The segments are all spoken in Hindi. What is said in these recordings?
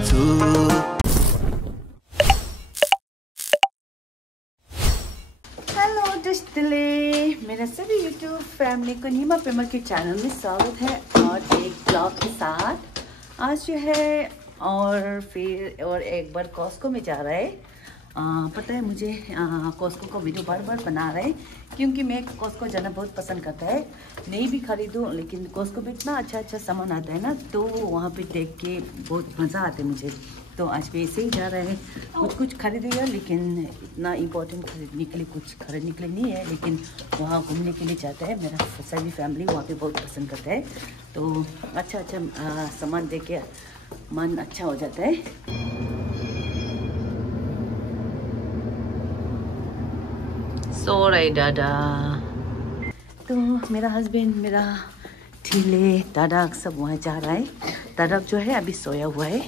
हेलो दोस्तले, मेरा सभी यूट्यूब फैमिली को नीमा पेमल के चैनल में स्वागत है और एक ब्लॉग के साथ आज जो है और फिर और एक बार कॉस्को में जा रहा है। पता है मुझे कॉस्को का वीडियो बार बार बना रहे हैं क्योंकि मैं कॉस्को जाना बहुत पसंद करता है। नहीं भी खरीदूँ लेकिन कॉस्को में इतना अच्छा अच्छा सामान आता है ना, तो वहाँ पे देख के बहुत मज़ा आता है मुझे। तो आज भी ऐसे ही जा रहे हैं, कुछ खरीदेगा लेकिन इतना इम्पोर्टेंट खरीदने के लिए कुछ खरीदने के लिए नहीं है, लेकिन वहाँ घूमने के लिए जाता है। मेरा सभी फैमिली वहाँ पे बहुत पसंद करता है, तो अच्छा अच्छा सामान देख के मन अच्छा हो जाता है। सो रहे दादा, तो मेरा हस्बैंड, मेरा ठीले, दादा सब वहाँ जा रहा है। दादा जो है अभी सोया हुआ है,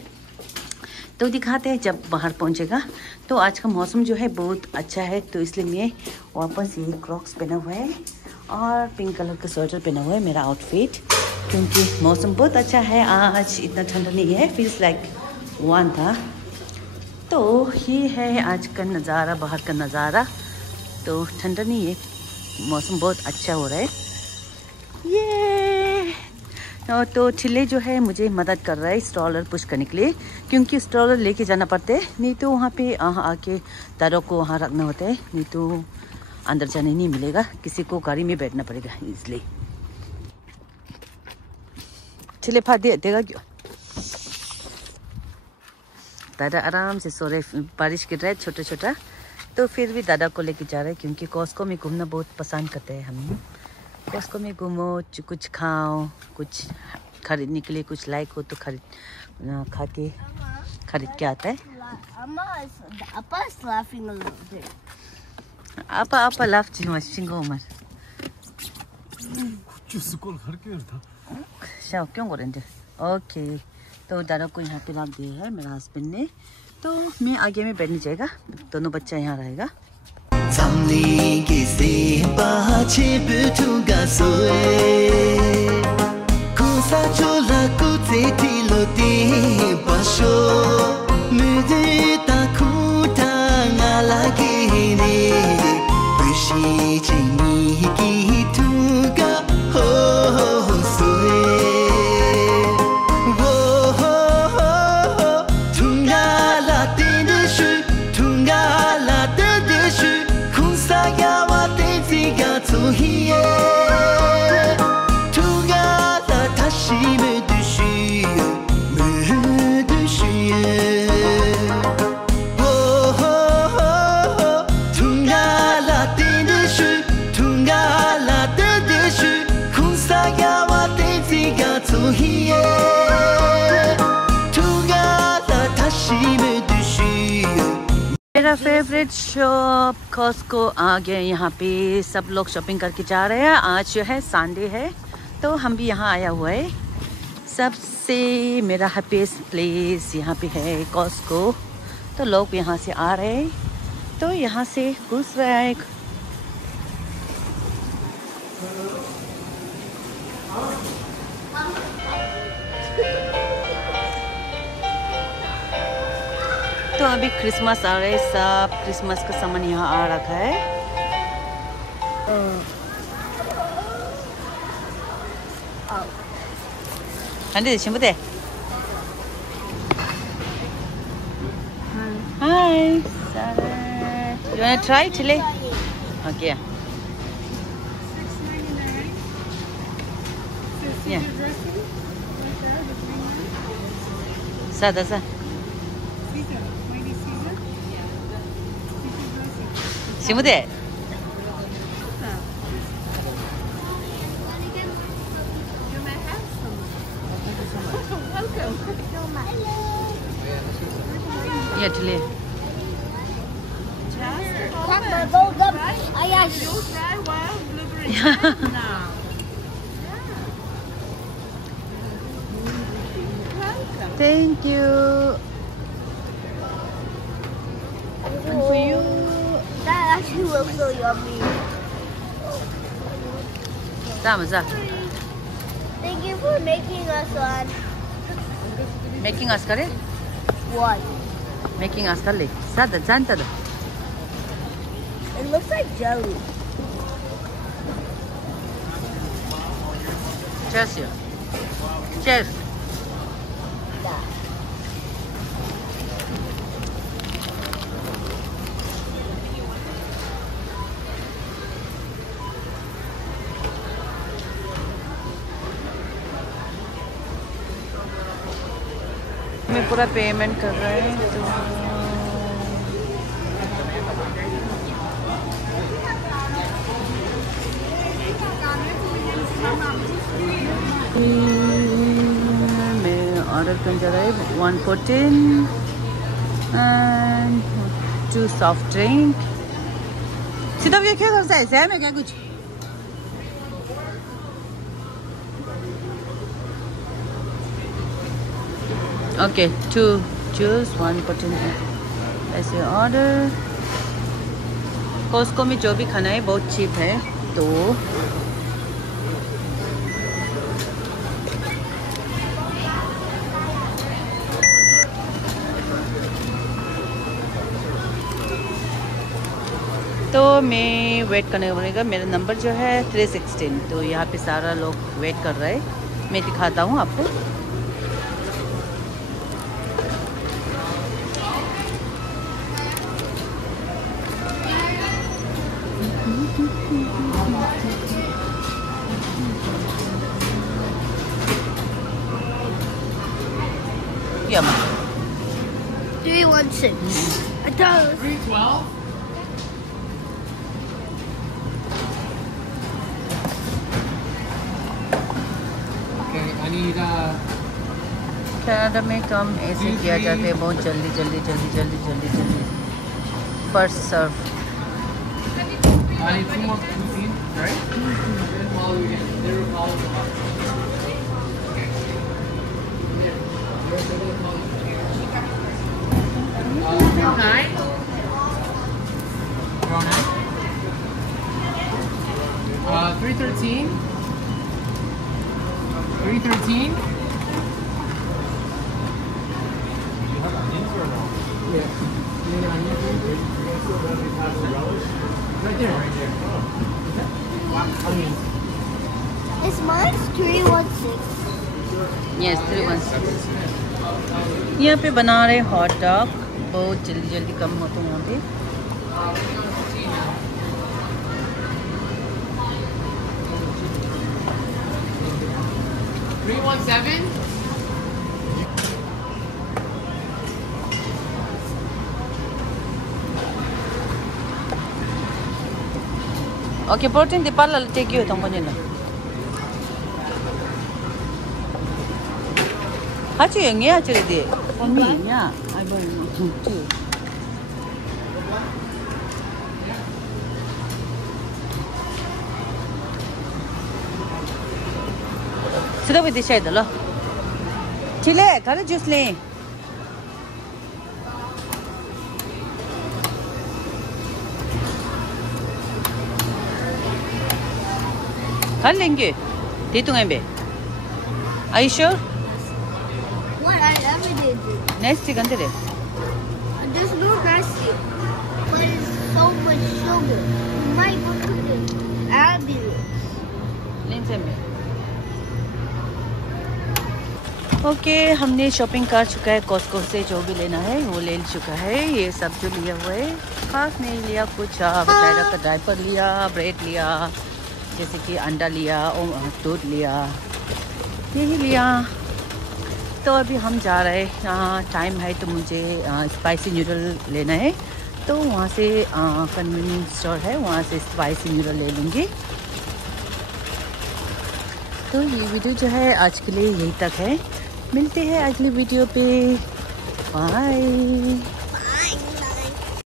तो दिखाते हैं जब बाहर पहुँचेगा। तो आज का मौसम जो है बहुत अच्छा है, तो इसलिए मैं वापस ये क्रॉक्स पहना हुआ है और पिंक कलर का स्वेटर पहना हुआ है, मेरा आउटफिट, क्योंकि मौसम बहुत अच्छा है। आज इतना ठंडा नहीं है, फील्स लाइक 1 था। तो ये है आज का नज़ारा, बाहर का नज़ारा। तो ठंडा नहीं है, मौसम बहुत अच्छा हो रहा है। ये तो ठिले जो है मुझे मदद कर रहा है स्ट्रॉलर पुश करने के लिए, क्योंकि स्ट्रॉलर लेके जाना पड़ता है, नहीं तो वहाँ पे आके दारों को वहाँ रखना होता है, नहीं तो अंदर जाने नहीं मिलेगा, किसी को गाड़ी में बैठना पड़ेगा। इसलिए ठिले फाड़ देगा क्यों? दादा आराम से सो रहे, बारिश गिर रहा है छोटा छोटा, तो फिर भी दादा को लेके जा रहे हैं क्योंकि कॉस्को में घूमना बहुत पसंद करते हैं हम। कॉस्को में घूमो, कुछ खाओ, कुछ खरीदने के लिए कुछ लाइक हो तो खरीद के आता है। आपा लाफ चिंगो उमर शाह क्यों करेंगे। ओके, तो दादा को यहाँ पे रख दिया है मेरा हस्बैंड ने, तो मैं आगे में बैठने जाएगा, दोनों बच्चा यहाँ रहेगा। मेरा फेवरेट शॉप कॉस्को आ गया। यहाँ पे सब लोग शॉपिंग करके जा रहे हैं। आज जो है संडे है, तो हम भी यहाँ आया हुआ है। सबसे मेरा हैप्पीएस्ट प्लेस यहाँ पे है कॉस्को, तो लोग यहाँ से आ रहे हैं, तो यहाँ से घुस रहा है। तो अभी क्रिसमस आ रहा है, सब क्रिसमस का सामान यहाँ आ रखा है। 안돼 친구들. Hi, Sarah. You wanna try chili? Okay. Yeah. Sada sa. 친구들. Yeah, chili. Thank you. And for you. That actually looks so yummy. Thank you for making us one. Making us करे? What? Making askale. Sada jantada. It looks like jelly. Cheers you. Cheers. Yeah. मैं पूरा पेमेंट कर रहा है तो मैं ऑर्डर करने जा रहा है 114 एंड 2 सॉफ्ट ड्रिंक। सीधा ये क्या करता है सैम है क्या कुछ? ओके 2 जूस 114 ऐसे ऑर्डर। कॉस्को में जो भी खाना है बहुत चीप है तो मैं वेट करने का बोलेगा। मेरा नंबर जो है 316 तो यहाँ पे सारा लोग वेट कर रहे हैं। मैं दिखाता हूँ आपको। क्या 316. I thought it was 312. Okay, I need Canada में कम ऐसे किया जाते हैं बहुत जल्दी first serve. I need 2 more poutine, right? Row 9. Row 9. 313. 313. Yeah. Right there. Onions. Is mine 316? Yes 316। यहाँ पे बना रहे हॉट डॉग बहुत जल्दी कम होते हैं यहाँ पे। 317. Okay, protein di pala take you itong nila. Hachi yung niya actually di. Only niya. Ay ba yung tutu. Sila with the shade lo. Chile, kala juice le. खा लेंगे दे दूँगा बे। Are you sure? What I ever did. Next chicken they they. There's no nasty, but it's so much sugar. You might go to the ambulance. लें से में। ओके हमने शॉपिंग कर चुका है। कॉस्को से जो भी लेना है वो ले चुका है। ये सब जो लिया हुआ है खास नहीं लिया कुछ। बकायदा का डायपर लिया, ब्रेड लिया, जैसे कि अंडा लिया और दूध लिया, यही लिया। तो अभी हम जा रहे हैं। टाइम है तो मुझे स्पाइसी नूडल लेना है तो वहाँ से कन्वीनियंस स्टोर है वहाँ से स्पाइसी नूडल ले लूँगी। तो ये वीडियो जो है आज के लिए यही तक है। मिलते हैं अगली वीडियो पे। बाय।